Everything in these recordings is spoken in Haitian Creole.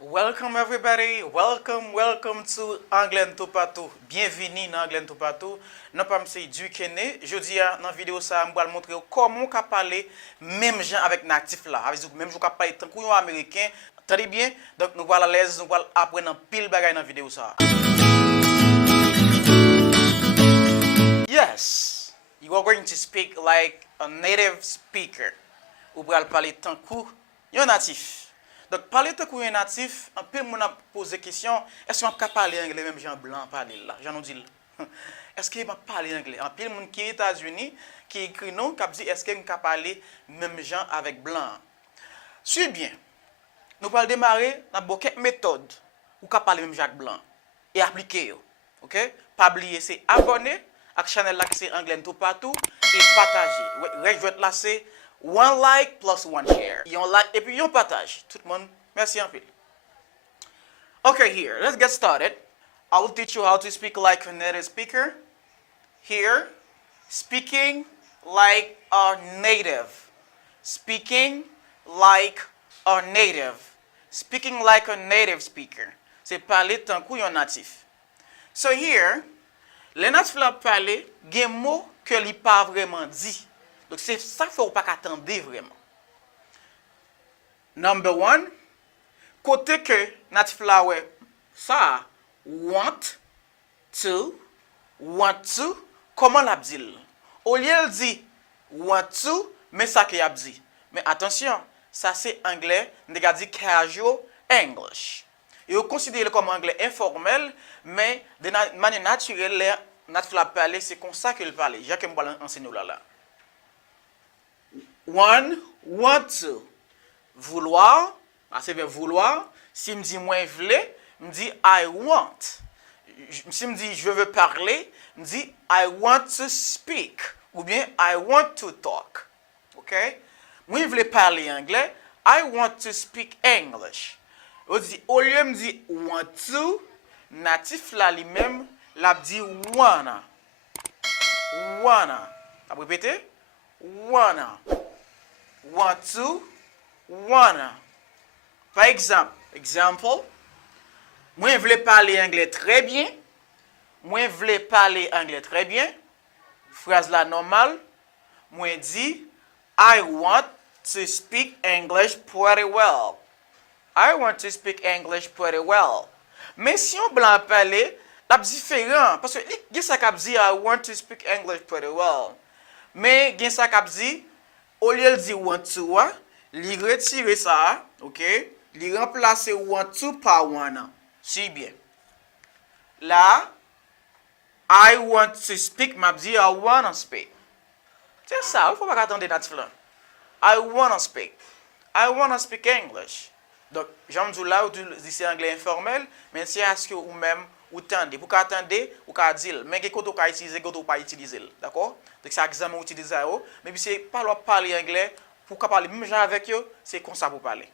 Welcome everybody, welcome to Anglais tout partout. Bienvenue dans Anglais tout partout. Non pas c'est du Kene. Jeudi dans vidéo ça on va montrer comment on parler même gens avec natif là. Avec même gens parler tant qu'on américain. Très bien. Donc nous voilà à l'aise, nous voilà apprendre pile bagaille dans vidéo ça. Yes. You are going to speak like a native speaker. Ou va parler tant qu'on natif. Donc, parler de quoi natif, un peu mon a posé question, est-ce qu'on peut parler anglais même gens blancs parler là, j'en dis est-ce qu'il m'a parler anglais? Un peu monde qui est aux États-Unis qui écrit non, qui dit est-ce qu'il peut parler même gens avec blanc? Suivez bien. Nous allons démarrer dans quelques méthodes où on parler même gens blanc et appliquer. OK? Pas oublier c'est abonner à la chaîne là qui c'est anglais tout partout et partager. Ouais, là c'est one like plus one share. Yon like et puis yon partage. Tout le monde, merci en pile. Okay, here, let's get started. I will teach you how to speak like a native speaker. Here, speaking like a native. Speaking like a native. Speaking like a native speaker. C'est parler tant que yon natif. So here, les natifs la parler, gen mot que li pas vraiment dit. Donc c'est ça qu'il ne faut pas attendre vraiment. Number one, côté que natif là ouais, ça want to, comment l'a dit? Au lieu de dire want to, mais ça qu'il a dit. Mais attention, ça c'est anglais, on dit casual English. Et on considère comme anglais informel, mais de manière naturelle, natif là parler, c'est comme ça qu'il parle. J'ai que me enseigner là. One, want to. Vouloir, c'est bien vouloir. Si me dit moi vle, me dit I want. Si me dit je veux parler, me dit I want to speak. Ou bien I want to talk. OK? Moi je veux parler anglais, I want to speak English. Au lieu me dit want to, natif là lui-même, l'a dit wanna. Wanna. À répéter? Wanna. Want to, wanna. Par exemple, moi je voulais parler anglais très bien. Moi je voulais parler anglais très bien. Phrase là normale. Moi dit I want to speak English pretty well. I want to speak English pretty well. Mais si on blanc parler, c'est différent parce que il y a ça qui dit I want to speak English pretty well. Mais il y a ça qui dit au lieu de dire want to, li retire ça, OK? Li remplacer want to par wanna. Si bien. Là, I want to speak, m'a dit I wanna speak. C'est ça, il faut pas attendre natif là. I wanna speak. I wanna speak English. Donc, j'aime dire là, c'est anglais informel, mais c'est à ce que ou même ou tendez. Pour qu'attendre, ou qu'à dire, mais que quand on peut utiliser, quand on pas utiliser, d'accord? Donc c'est examen utiliser mais puis c'est pas leur parler anglais pour parler même gens avec eux, c'est comme ça pour parler.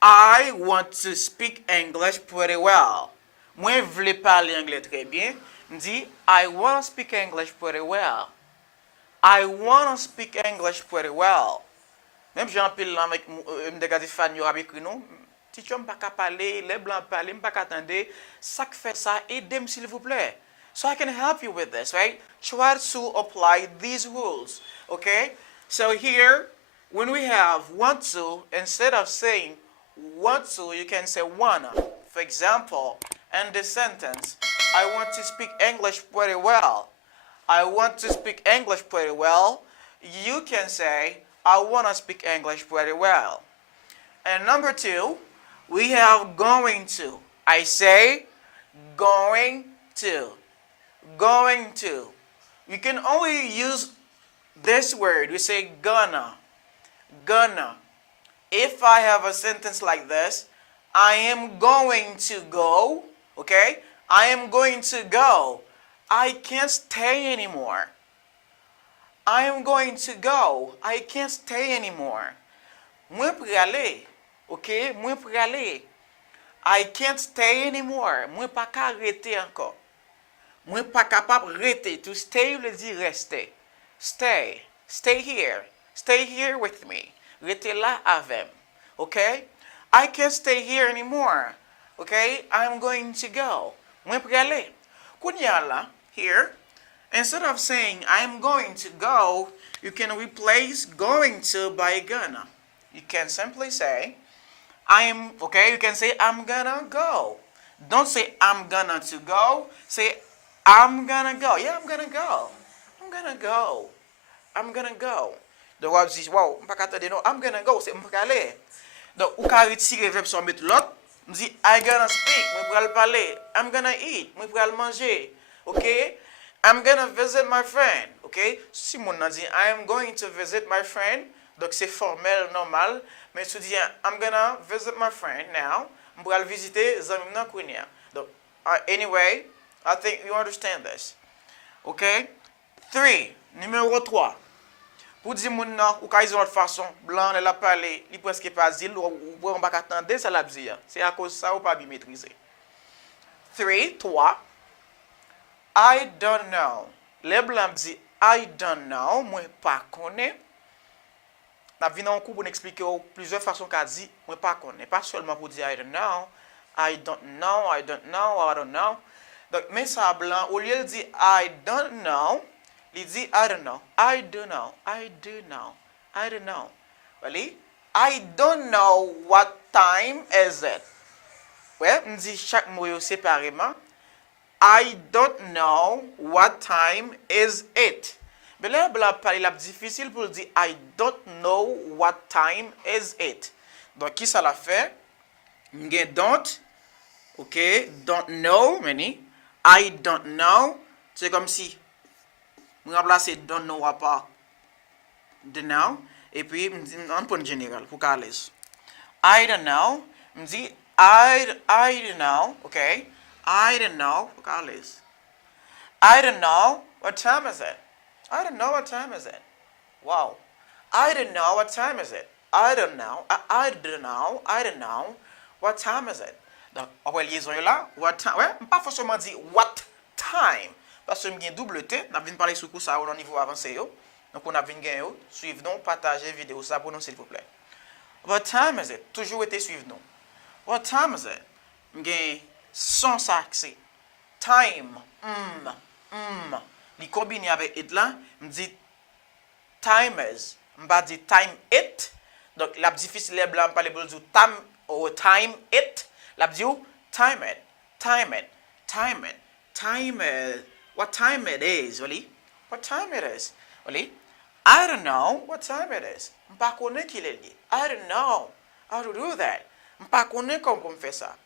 I want to speak English pretty well. Moi je veux parler anglais très bien. Je dis I want to speak English pretty well. I want to speak English pretty well. Même j'en pile avec me regarder fan yo avec nous. Si tu m'pas qu'à parler, les blancs parler, m'pas qu'à attendre, ça fait ça, aidez-moi s'il vous plaît. So I can help you with this, right? Try to apply these rules, okay? So here, when we have want to, instead of saying want to, you can say wanna. For example, in this sentence, I want to speak English pretty well. I want to speak English pretty well. You can say, I want to speak English pretty well. And number two, we have going to. I say going to. Going to. You can only use this word. We say gonna. Gonna. If I have a sentence like this, I am going to go. Okay? I am going to go. I can't stay anymore. I am going to go. I can't stay anymore. Moi pour aller. Okay? Moi pour aller. I can't stay anymore. Moi pas qu'à arrêter encore. Moi pas capable rester. To stay veut dire rester. Stay. Stay here. Stay here with me. Restez là avec. Okay? I can't stay here anymore. Okay, I'm going to go. Mwen pou ale. Kounya la, here, instead of saying I'm going to go, you can replace going to by gonna. You can simply say you can say I'm gonna go. Don't say I'm gonna to go. Say I'm gonna go. Yeah, I'm gonna go. I'm gonna go. I'm gonna go. Donc, on dit, wow, je ne sais pas I'm gonna go, c'est je peux aller. Donc, ou ka retirer verbe sur mettre l'autre, on dit, I gonna speak, je peux parler. I'm gonna eat, je peux manger. OK? I'm gonna visit my friend. OK? Si mon a dit, I am going to visit my friend, donc c'est formel, normal. Mais si tu dis, I'm gonna visit my friend now, je peux aller visiter zami nan kounya. Donc, anyway, I think you understand this. OK? 3. Numéro 3. Pour dire moun nan ou ka ils ont autre façon blanc elle a parlé li presque pas dit ou on pas attendre ça la dire c'est à cause ça ou pas bien maîtriser 3 I don't know les blancs dit I don't know moi pas connais n'a vinn en cours pour expliquer plusieurs façons qu'a dit moi pas connais pas seulement pour dire I don't know I don't know I don't know I don't know donc mais ça blanc au lieu de dire I don't know il dit I don't know, I do know, I do know, I don't know. Really? I don't know what time is it. Ouais, on dit chaque mot séparément. I don't know what time is it. Mais là, il est difficile pour dire I don't know what time is it. Donc, qui ça l'a fait? M'gen don't, ok, don't know, many. I don't know. C'est comme si je vais remplacer don't know à part de now et puis en point général pour qu'à l'aise. I don't know. Je dis I don't know. OK. I don't know pour qu'à l'aise. I don't know what time is it. I don't know what time is it. Wow. I don't know what time is it. I don't know. I don't know. I don't know what time is it. Donc après liaison là, what time. Ouais, pas forcément dire what time. Parce que j'ai double T, on a venu parler sur ça au niveau avancé. Donc on a venu gagner. Suivez nous, partagez la vidéo, ça pour nous s'il vous plaît. What time is it? Toujours été suivre nous. What time is it? J'ai son accès. Time. Les combiner avec it là, me dit time is. Me pas dit time it. Donc la difficile les blancs parler pour dire time or time it. La dit time it. Time it. Time it. Time it. What time it is, really? What time it is, really? I don't know what time it is. M'pas connais qui l'est dit. I don't know how to do that. M'pas connais comment on fait ça.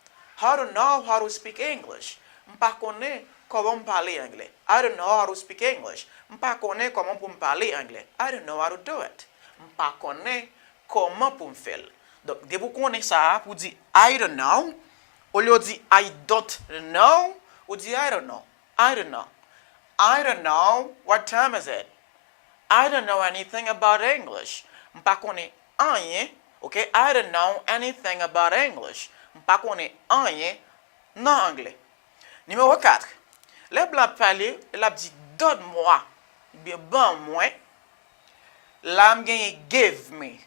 I don't know how to speak English. M'pas connais comment parler anglais. I don't know how to speak English. M'pas connais comment pour parler anglais. I don't know how to do it. M'pas connais comment pour faire. Donc, dès que vous connaissez ça, vous dites I don't know. Au lieu de dire I don't know, vous dites I don't know. I don't know. I don't know what time is it. I don't know anything about English. M'pas connais rien. Okay? I don't know anything about English. M'pas connais rien dans anglais. Numéro 4. Les blancs parlent, il a dit donne-moi. Bien bon moi. Là m'gagne give me.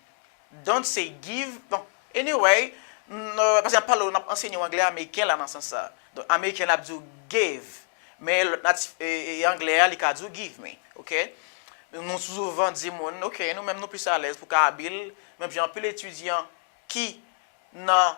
Don't say give. Bon, anyway, parce qu'on parle on a enseigné anglais américain là dans ce sens. Donc américain a dit give. Mais le natif anglais il a dit give me. OK? Nous souvent disons OK, nous même nous plus à l'aise pour habile, même j'ai un peu l'étudiant qui dans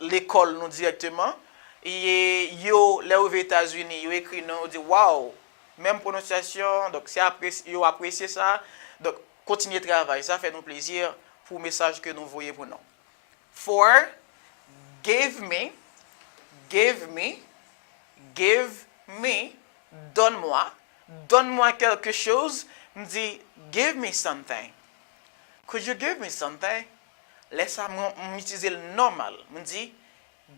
l'école nous directement et yo les aux États-Unis, yo écrit nous dit wow, même prononciation, donc c'est apprécié, yo apprécié ça. Donc continuez travail, ça fait nous plaisir pour le message que nous voyons pour nous. 4 give me, give me, give me, donne-moi, donne-moi quelque chose, me dit give me something. Could you give me something? Laisse-moi m'utiliser le normal. Me dit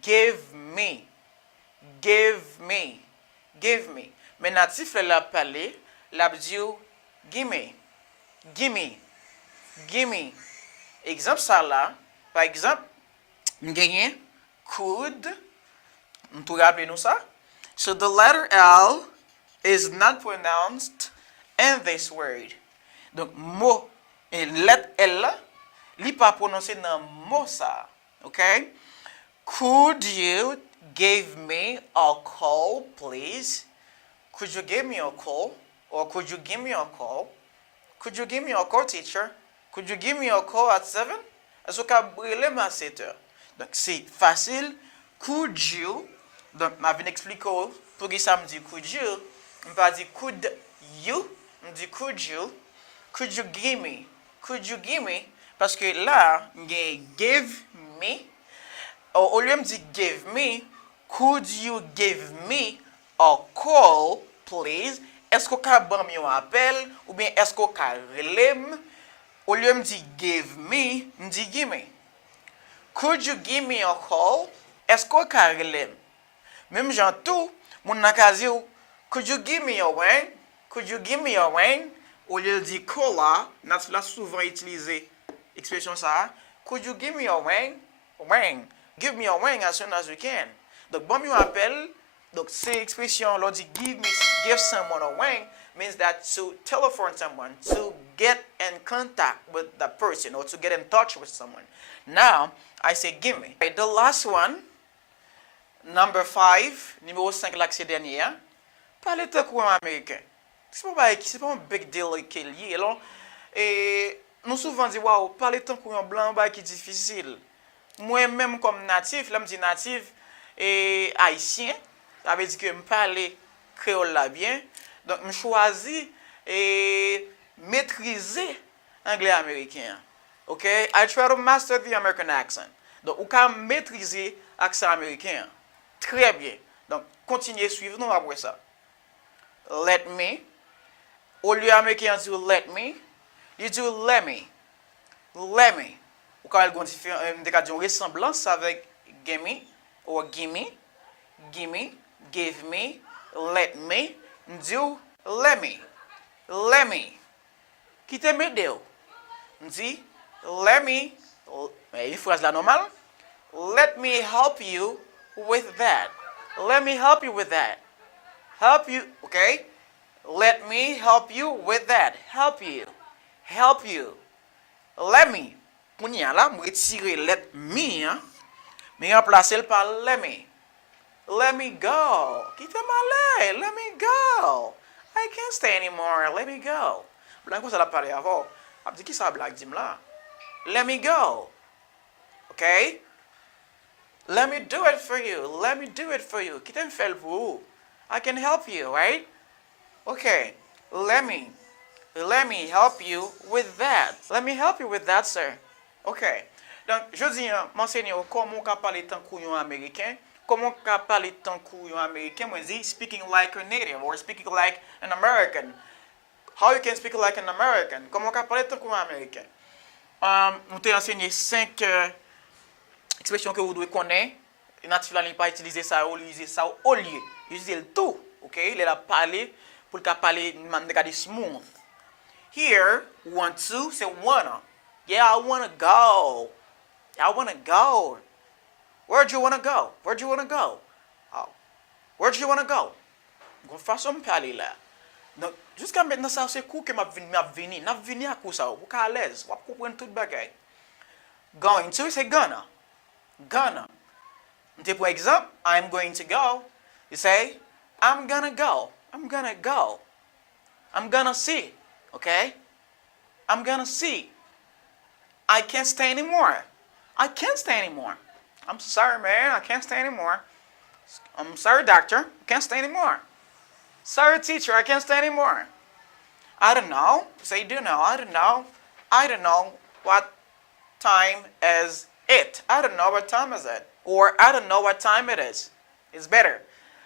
give me, give me, give me. Mais natif l'a parlé, l'a dit give me, give me, give me. Exemple ça là, par exemple, m'gagne could, on peut rappeler nous ça. So the letter L is not pronounced in this word. Donc mot et lettre L li pas prononcé dans mot ça. Okay? Could you give me a call, please? Could you give me a call? Or could you give me a call? Could you give me a call, teacher? Could you give me a call at 7? Est-ce que vous brûlez à 7 heures? Donc, c'est facile. Could you? Donc, je vais expliquer pour que ça me dit could you. Je ne vais pas dire could you. Je dis could you. Could you give me? Could you give me? Parce que là, il y a give me. Au lieu de dire give me, could you give me a call, please? Est-ce que vous avez un appel ou bien est-ce que vous avez un au lieu de dire give me, je dis give me. Could you give me a call? Est-ce que vous avez un même genre tout, mon nakasi, could you give me a ring? Could you give me a ring? Au lieu de dire cola, natif là souvent utilisé expression ça. Could you give me a ring? Ring. Give me a ring as soon as you can. Donc bon me appelle. Donc cette expression là dit give someone a ring means that to telephone someone, to get in contact with the person or to get in touch with someone. Now I say give me. Okay, the last one, number 5, numéro 5 là c'est dernier. Parler de courant américain. C'est pas un big deal qu'il y a. Et nous souvent dit waouh, parler de courant blanc bah qui difficile. Moi-même comme natif, là me dit natif et haïtien, ça veut dire que me parler créole là bien. Donc je choisis et maîtriser anglais américain. Okay? I try to master the American accent. Donc on peut maîtriser l'accent américain. Très bien. Donc continuez suivre nous après ça. Let me. Au lieu américain dit let me, il dit let me. Let me. Ou quand il y a une ressemblance avec gimme ou gimme, gimme, give me, let me, dit let me. Let me. Qui te met de? Dit let me, une phrase là normale. Let me help you with that. Let me help you with that. Help you, okay? Let me help you with that. Help you. Help you. Let me. Pour y là, je retirer let me, hein? Mais remplacer par let me. Let me go. Quitte malais. Let me go. I can't stay anymore. Let me go. Blague quoi ça l'a parlé avant? A dit qui ça blague dit là? Let me go. Okay? Let me do it for you. Let me do it for you. Quitte me faire pour vous. I can help you, right? Okay. Let me help you with that. Let me help you with that, sir. Okay. Donc, je dis, m'enseigner comment on peut parler tant qu'un américain, comment on peut parler tant qu'un américain, moi je dis speaking like a native or speaking like an American. How you can speak like an American? Comment on peut parler tant qu'un américain? On t'a enseigné 5 expressions que vous devez connaître. Natif là, il pas utiliser ça ou utiliser ça au lieu. Utiliser le tout. Okay? Il a parlé pour qu'il parler de smooth. Here, want to, say wanna. Yeah, I wanna go. I wanna go. Where'd you wanna go? Where'd you wanna go? Oh. Where'd you wanna go? Gon façon me parler là. Donc, jusqu'à maintenant, ça c'est cool que m'a venu à coup ça. Vous êtes à l'aise. Vous comprenez tout bagay. Going to, c'est gonna. Gonna. For example, I'm going to go. You say, I'm gonna go. I'm gonna go. I'm gonna see. Okay? I'm gonna see. I can't stay anymore. I can't stay anymore. I'm sorry, man. I can't stay anymore. I'm sorry, doctor. I can't stay anymore. Sorry, teacher. I can't stay anymore. I don't know. Say, do know. I don't know. I don't know what time is it. I don't know what time is it. Or I don't know what time it is. It's better.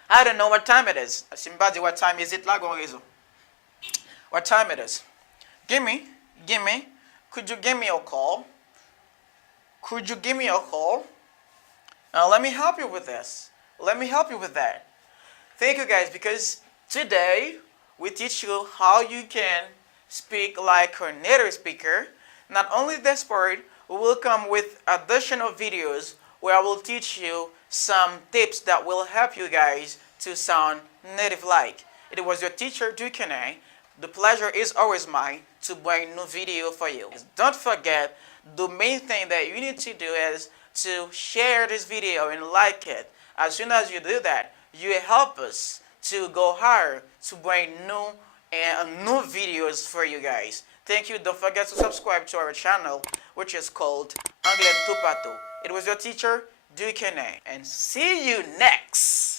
I don't know what time it is. Somebody, what time is it? What time it is? Gimme. Could you give me a call? Could you give me a call? Now let me help you with this. Let me help you with that. Thank you guys, because today we teach you how you can speak like a native speaker. Not only this part, we will come with additional videos where I will teach you some tips that will help you guys to sound native-like. It was your teacher, Duquesne. The pleasure is always mine to bring new video for you. Don't forget, the main thing that you need to do is to share this video and like it. As soon as you do that, you help us to go higher, to bring new videos for you guys. Thank you. Don't forget to subscribe to our channel, which is called Anglais tout partout. It was your teacher, Duquesne, and see you next.